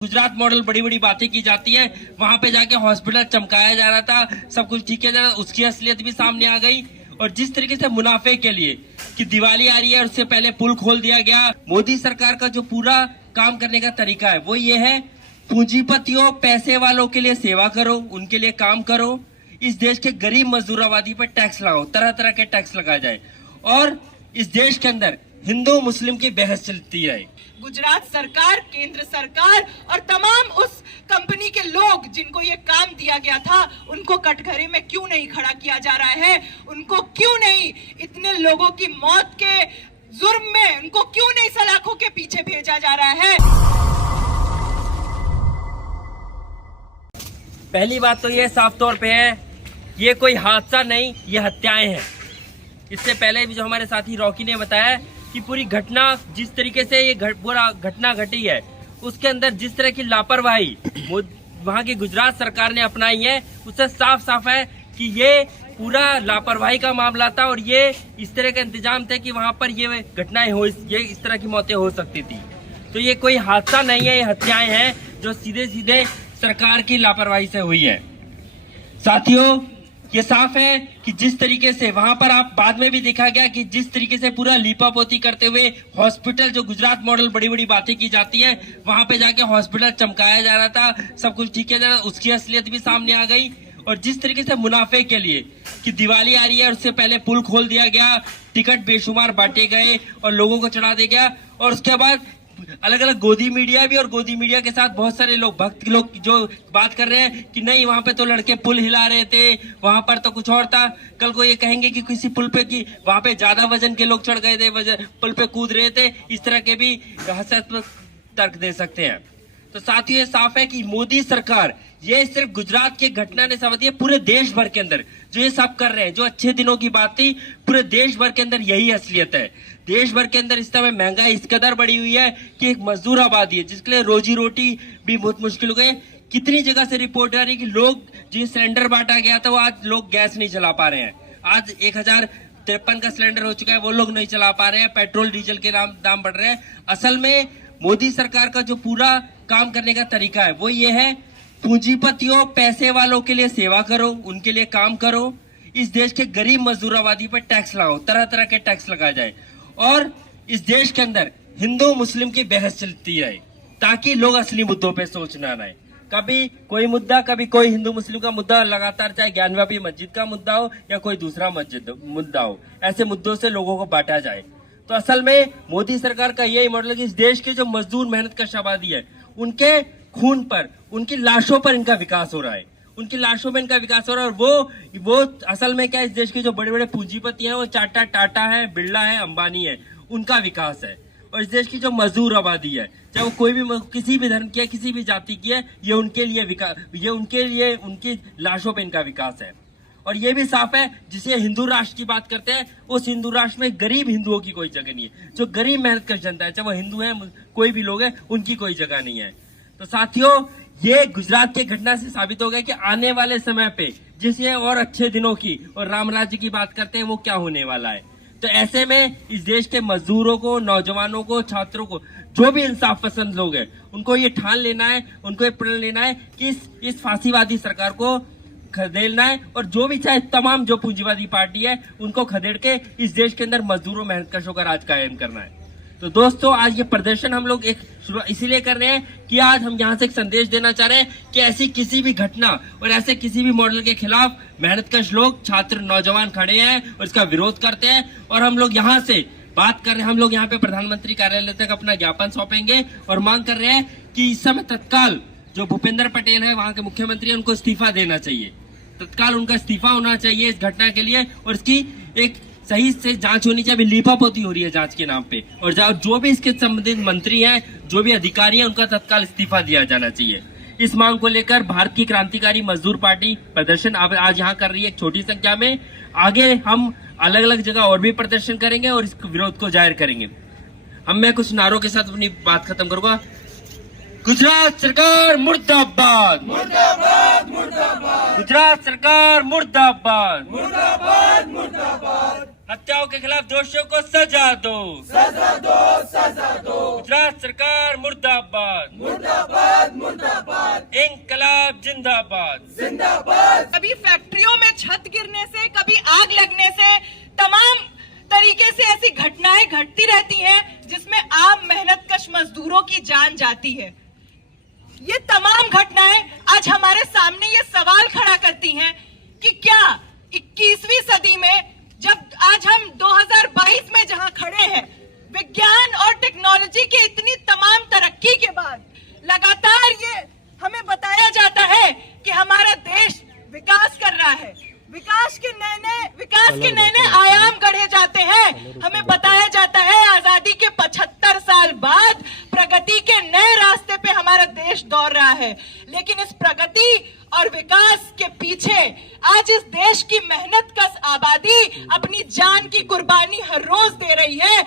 Gujarat model बड़ी बड़ी बातें की जाती है, वहां पे जाके हॉस्पिटल चमकाया जा रहा था, सब कुछ ठीक किया जा रहा था, उसकी असलियत भी सामने आ गई। और जिस तरीके से मुनाफे के लिए कि दिवाली आ रही है, उससे पहले पुल खोल दिया गया। मोदी सरकार का जो पूरा काम करने का तरीका है वो ये है, पूंजीपतियों पैसे वालों के लिए सेवा करो, उनके लिए काम करो। इस देश के गरीब मजदूर आबादी पर टैक्स लगाओ, तरह तरह के टैक्स लगाए जाए और इस देश के अंदर हिंदू मुस्लिम की बहस चलती है। गुजरात सरकार, केंद्र सरकार और तमाम उस कंपनी के लोग जिनको ये काम दिया गया था, उनको कटघरे में क्यों नहीं खड़ा किया जा रहा है? उनको क्यों नहीं इतने लोगों की मौत के जुर्म में उनको क्यों नहीं सलाखों के पीछे भेजा जा रहा है? पहली बात तो ये साफ तौर पे है, ये कोई हादसा नहीं, ये हत्याएं हैं। इससे पहले भी जो हमारे साथी रॉकी ने बताया कि पूरी घटना जिस तरीके से ये पूरा घटना घटी है, उसके अंदर जिस तरह की लापरवाही वहां की गुजरात सरकार ने अपनाई है, उससे साफ साफ है कि ये पूरा लापरवाही का मामला था और ये इस तरह का इंतजाम थे कि वहां पर ये घटनाएं हो, ये इस तरह की मौतें हो सकती थी। तो ये कोई हादसा नहीं है, ये हत्याएं हैं जो सीधे सीधे सरकार की लापरवाही से हुई है। साथियों, ये साफ है कि जिस तरीके से वहां पर आप बाद में भी देखा गया कि जिस तरीके से पूरा लीपापोती करते हुए हॉस्पिटल, जो गुजरात मॉडल बड़ी बड़ी बातें की जाती है, वहां पे जाके हॉस्पिटल चमकाया जा रहा था, सब कुछ ठीक किया जा रहा था, उसकी असलियत भी सामने आ गई। और जिस तरीके से मुनाफे के लिए कि दिवाली आ रही है, उससे पहले पुल खोल दिया गया, टिकट बेशुमार बांटे गए और लोगों को चढ़ा दिया गया। और उसके बाद अलग अलग गोदी मीडिया भी, और गोदी मीडिया के साथ बहुत सारे लोग, भक्त लोग जो बात कर रहे हैं कि नहीं वहां पे तो लड़के पुल हिला रहे थे, वहां पर तो कुछ और था। कल को ये कहेंगे कि किसी पुल पे कि वहां पे ज्यादा वजन के लोग चढ़ गए थे, पुल पे कूद रहे थे। इस तरह के भी हास्यास्पद तर्क दे सकते हैं। तो साथियों, ये साफ है कि मोदी सरकार ये सिर्फ गुजरात के घटना ने समझ दिया, पूरे देश भर के अंदर जो ये सब कर रहे हैं, जो अच्छे दिनों की बात थी, पूरे देश भर के अंदर यही असलियत है। देश भर के अंदर इस समय महंगाई इस कदर बढ़ी हुई है कि एक मजदूर आबादी है जिसके लिए रोजी रोटी भी बहुत मुश्किल हो गई। कितनी जगह से रिपोर्ट आ रही है कि लोग, जो सिलेंडर बांटा गया था, वो आज लोग गैस नहीं चला पा रहे हैं। आज 1053 का सिलेंडर हो चुका है, वो लोग नहीं चला पा रहे हैं। पेट्रोल डीजल के दाम बढ़ रहे हैं। असल में मोदी सरकार का जो पूरा काम करने का तरीका है वो ये है, पूंजीपतियों पैसे वालों के लिए सेवा करो, उनके लिए काम करो। इस देश के गरीब मजदूर आबादी पर टैक्स लगाओ, तरह तरह के टैक्स लगाए जाए और इस देश के अंदर हिंदू मुस्लिम की बहस चलती है, ताकि लोग असली मुद्दों पे सोचना ना आए। कभी कोई मुद्दा, कभी कोई हिंदू मुस्लिम का मुद्दा लगातार, चाहे ज्ञानव्यापी मस्जिद का मुद्दा हो या कोई दूसरा मुद्दा हो, ऐसे मुद्दों से लोगों को बांटा जाए। तो असल में मोदी सरकार का यही मॉडल है कि इस देश के जो मजदूर मेहनतकश आबादी है, उनके खून पर, उनकी लाशों पर इनका विकास हो रहा है, उनकी लाशों में इनका विकास हो रहा है। और वो असल में क्या, इस देश के जो बड़े बड़े पूंजीपति हैं, वो टाटा है, बिरला है, अंबानी है, उनका विकास है। और इस देश की जो मजदूर आबादी है, चाहे वो कोई भी किसी भी धर्म की है, किसी भी जाति की है, ये उनके लिए विकास, ये उनके लिए उनकी लाशों पे इनका विकास है। और ये भी साफ है, जिसे हिंदू राष्ट्र की बात करते हैं, उस हिंदू राष्ट्र में गरीब हिंदुओं की कोई जगह नहीं है। जो गरीब मेहनतकश जनता है, चाहे वो हिंदू है, कोई भी लोग है, उनकी कोई जगह नहीं है। तो साथियों, ये गुजरात की घटना से साबित हो गया कि आने वाले समय पे जिसे और अच्छे दिनों की और राम राज्य की बात करते हैं, वो क्या होने वाला है। तो ऐसे में इस देश के मजदूरों को, नौजवानों को, छात्रों को, जो भी इंसाफ पसंद लोग हैं, उनको ये ठान लेना है, उनको ये प्रण लेना है कि इस फांसीवादी सरकार को खदेड़ना है। और जो भी चाहे तमाम जो पूंजीवादी पार्टी है, उनको खदेड़ के इस देश के अंदर मजदूरों मेहनतकशों का राज कायम करना है। तो दोस्तों, आज ये प्रदर्शन हम लोग एक इसीलिए कर रहे हैं कि आज हम यहाँ से एक संदेश देना चाह रहे हैं कि ऐसी किसी भी घटना और ऐसे किसी भी मॉडल के खिलाफ मेहनतकश लोग, छात्र, नौजवान खड़े हैं और इसका विरोध करते हैं। और हम लोग यहाँ से बात कर रहे हैं, हम लोग यहाँ पे प्रधानमंत्री कार्यालय तक अपना ज्ञापन सौंपेंगे और मांग कर रहे हैं कि इस समय तत्काल जो भूपेंद्र पटेल है, वहां के मुख्यमंत्री, उनको इस्तीफा देना चाहिए। तत्काल उनका इस्तीफा होना चाहिए इस घटना के लिए, और इसकी एक सही से जांच होनी चाहिए। लीपापोती हो रही है जांच के नाम पे, और जो भी इसके संबंधित मंत्री हैं, जो भी अधिकारी हैं, उनका तत्काल इस्तीफा दिया जाना चाहिए। इस मांग को लेकर भारत की क्रांतिकारी मजदूर पार्टी प्रदर्शन आज यहाँ कर रही है एक छोटी संख्या में। आगे हम अलग अलग जगह और भी प्रदर्शन करेंगे और इस विरोध को जाहिर करेंगे। मैं कुछ नारों के साथ अपनी बात खत्म करूंगा। गुजरात सरकार मुर्दाबाद, मुर्दाबाद, मुर्दाबाद। गुजरात सरकार मुर्दाबाद, मुर्दाबाद, मुर्दाबाद। हत्याओं के खिलाफ दोषियों को सजा दो, सजा दो, सजा दो। गुजरात सरकार मुर्दाबाद, मुर्दाबाद, मुर्दाबाद। इंकलाब जिंदाबाद, जिंदाबाद। कभी फैक्ट्रियों में छत गिरने से, कभी आग लगने से, तमाम तरीके से ऐसी घटनाएं घटती रहती हैं जिसमें आम मेहनतकश मजदूरों की जान जाती है। ये तमाम घटनाएं आज हमारे सामने ये सवाल खड़ा करती हैं कि क्या 21वीं सदी में, जब आज हम 2022 में जहां खड़े हैं, विज्ञान और टेक्नोलॉजी की इतनी तमाम तरक्की के बाद लगातार ये हमें बताया जाता है कि हमारा देश विकास कर रहा है, विकास के नए आयाम गढ़े जाते हैं। हमें बताया जाता है आजादी के 75 साल बाद प्रगति के नए रास्ते पे हमारा देश दौड़ रहा है, लेकिन इस प्रगति और विकास के पीछे आज इस देश की मेहनतकश आबादी अपनी जान की कुर्बानी हर रोज दे रही है।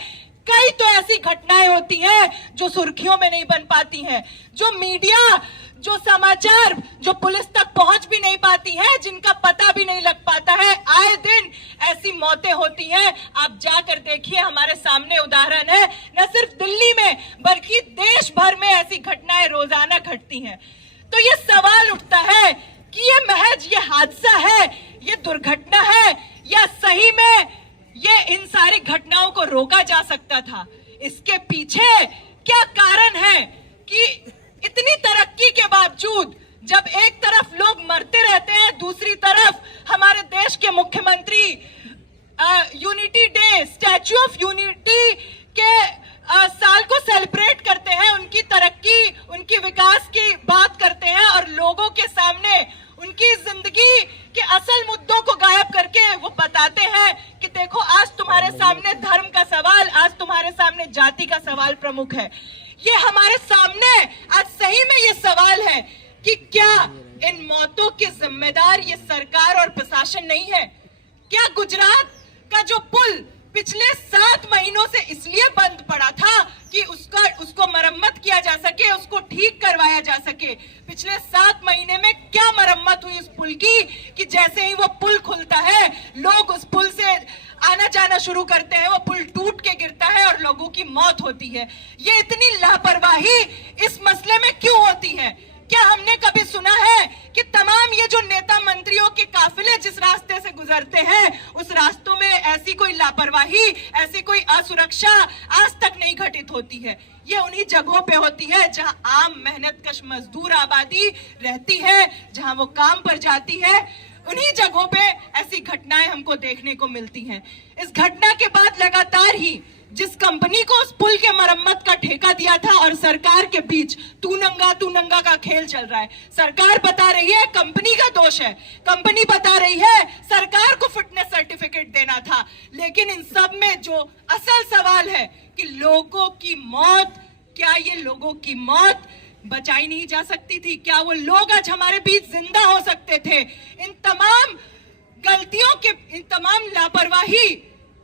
कई तो ऐसी घटनाएं होती हैं जो सुर्खियों में नहीं बन पाती हैं, जो मीडिया, जो समाचार, जो पुलिस तक पहुंच भी नहीं पाती हैं, जिनका पता भी नहीं लग पाता है। आए दिन ऐसी मौतें होती हैं। आप जाकर देखिए, हमारे सामने उदाहरण है, न सिर्फ दिल्ली में बल्कि देश भर में ऐसी घटनाएं रोजाना घटती हैं। तो ये सवाल उठता है कि ये महज ये हादसा है, ये दुर्घटना है, या सही में ये इन सारी घटनाओं को रोका जा सकता था? इसके पीछे क्या कारण है कि इतनी तरक्की के बावजूद जब एक तरफ लोग मरते रहते हैं, दूसरी तरफ हमारे देश के मुख्यमंत्री unity day, statue of unity के साल को सेलिब्रेट करते हैं, उनकी तरक्की, उनकी विकास की बात करते हैं और लोगों के सामने उनकी जिंदगी के असल मुद्दों को गायब करके वो बताते हैं कि देखो, आज तुम्हारे सामने धर्म का सवाल, आज तुम्हारे सामने जाति का सवाल प्रमुख है। ये हमारे सामने आज सही में ये सवाल है कि क्या इन मौतों के जिम्मेदार ये सरकार और प्रशासन नहीं है? क्या गुजरात का जो पुल पिछले 7 महीनों से इसलिए बंद पड़ा था कि उसको मरम्मत किया जा सके, उसको ठीक करवाया जा सके? पिछले 7 महीने में क्या मरम्मत हुई उस पुल की कि जैसे ही वो पुल खुलता है, लोग उस पुल से आना जाना शुरू करते हैं, वो पुल टूट के गिरता है और लोगों की मौत होती है। ये इतनी लापरवाही इस मसले में क्यों होती है? क्या हमने कभी सुना है कि तमाम ये जो नेता मंत्रियों के काफिले जिस रास्ते से गुजरते हैं, उस रास्तों में ऐसी कोई लापरवाही, ऐसी कोई असुरक्षा आज तक नहीं घटित होती है? ये उन्हीं जगहों पे होती है जहां आम मेहनतकश मजदूर आबादी रहती है, जहां वो काम पर जाती है। उन्हीं जगहों पे ऐसी घटनाएं हमको देखने को मिलती हैं। इस घटना के बाद लगातार ही जिस कंपनी को उस पुल के मरम्मत का ठेका दिया था और सरकार के बीच तू नंगा का खेल चल रहा है। सरकार बता रही है कंपनी का दोष है, कंपनी बता रही है सरकार को फिटनेस सर्टिफिकेट देना था, लेकिन इन सब में जो असल सवाल है कि लोगों की मौत, क्या ये लोगों की मौत बचाई नहीं जा सकती थी? क्या वो लोग आज हमारे बीच जिंदा हो सकते थे? इन तमाम गलतियों के, इन तमाम लापरवाही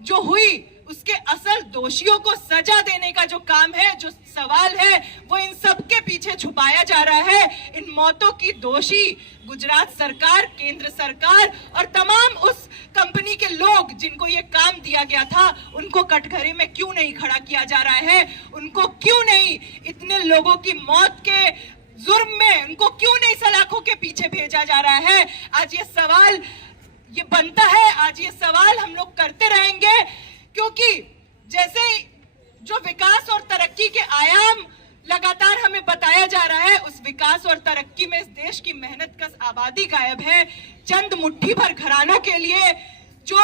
जो हुई, उसके असल दोषियों को सजा देने का जो काम है, जो सवाल है, वो इन सब के पीछे छुपाया जा रहा है। इन मौतों की दोषी गुजरात सरकार, केंद्र सरकार और तमाम उस कंपनी के लोग जिनको ये काम दिया गया था, उनको कटघरे में क्यों नहीं खड़ा किया जा रहा है? उनको क्यों नहीं इतने लोगों की मौत के जुर्म में, उनको क्यों नहीं सलाखों के पीछे भेजा जा रहा है? आज ये सवाल ये बनता है, आज ये सवाल हम लोग करते रहेंगे, क्योंकि जैसे जो विकास और तरक्की के आयाम लगातार हमें बताया जा रहा है, उस विकास और तरक्की में इस देश की मेहनतकश आबादी गायब है। चंद मुट्ठी भर घरानों के लिए जो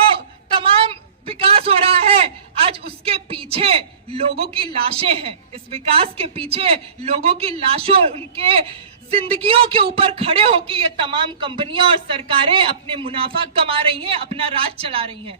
तमाम विकास हो रहा है, आज उसके पीछे लोगों की लाशें हैं। इस विकास के पीछे लोगों की लाशों, उनके जिंदगियों के ऊपर खड़े होकर ये तमाम कंपनियां और सरकारें अपने मुनाफा कमा रही हैं, अपना राज चला रही हैं।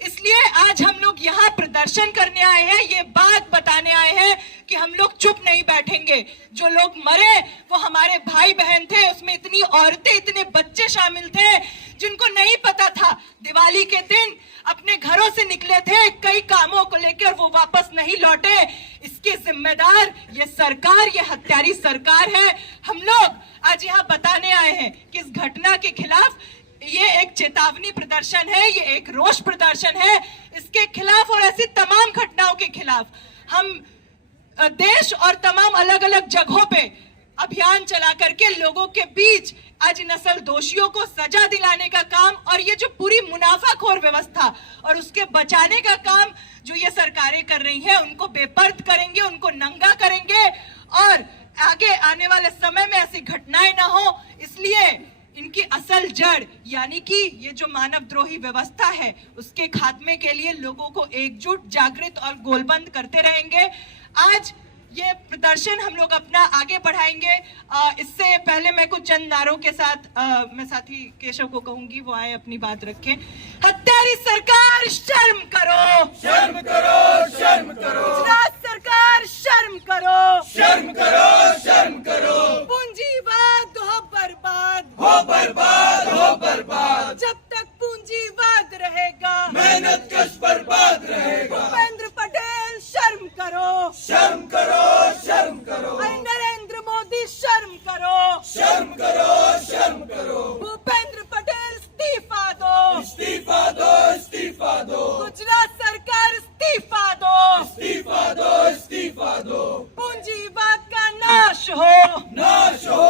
इसलिए आज हम लोग यहाँ प्रदर्शन करने आए हैं, ये बात बताने आए हैं कि हम लोग चुप नहीं बैठेंगे। जो लोग मरे वो हमारे भाई बहन थे, उसमें इतनी औरतें, इतने बच्चे शामिल थे जिनको नहीं पता था। दिवाली के दिन अपने घरों से निकले थे कई कामों को लेकर, वो वापस नहीं लौटे। इसके जिम्मेदार ये सरकार, ये हत्यारी सरकार है। हम लोग आज यहाँ बताने आए हैं कि इस घटना के खिलाफ ये एक चेतावनी प्रदर्शन है, ये एक रोष प्रदर्शन है। इसके खिलाफ और ऐसी तमाम घटनाओं के खिलाफ हम देश और तमाम अलग अलग जगहों पे अभियान चला करके लोगों के बीच आज नस्ल दोषियों को सजा दिलाने का काम और ये जो पूरी मुनाफाखोर व्यवस्था और उसके बचाने का काम जो ये सरकारें कर रही हैं, उनको बेपर्द करेंगे, उनको नंगा करेंगे और आगे आने वाले समय में ऐसी घटनाएं ना हो, इसलिए इनकी असल जड़ यानी कि ये जो मानवद्रोही व्यवस्था है उसके खात्मे के लिए लोगों को एकजुट, जागृत और गोलबंद करते रहेंगे। आज ये प्रदर्शन हम लोग अपना आगे बढ़ाएंगे। इससे पहले मैं कुछ चंद नारों के साथ मैं साथी केशव को कहूंगी वो आए अपनी बात रखें। हत्यारी सरकार शर्म करो, शर्म करो, शर्म करो, गुजरात सरकार शर्म करो, शर्म करो, शर्म करो। पूंजीवाद हो बर्बाद, हो बर्बाद, हो बर्बाद। जब तक पूंजीवाद रहेगा मेहनत कश बर्बाद रहेगा। भूपेंद्र पटेल शर्म करो, शर्म करो, शर्म करो। नरेंद्र मोदी शर्म करो, शर्म करो, शर्म करो। भूपेंद्र पटेल इस्तीफा दो, इस्तीफा दो, इस्तीफा दो। गुजरात सरकार इस्तीफा दो, इस्तीफा दो, इस्तीफा दो। पूंजीवाद का नाश हो, नाश हो,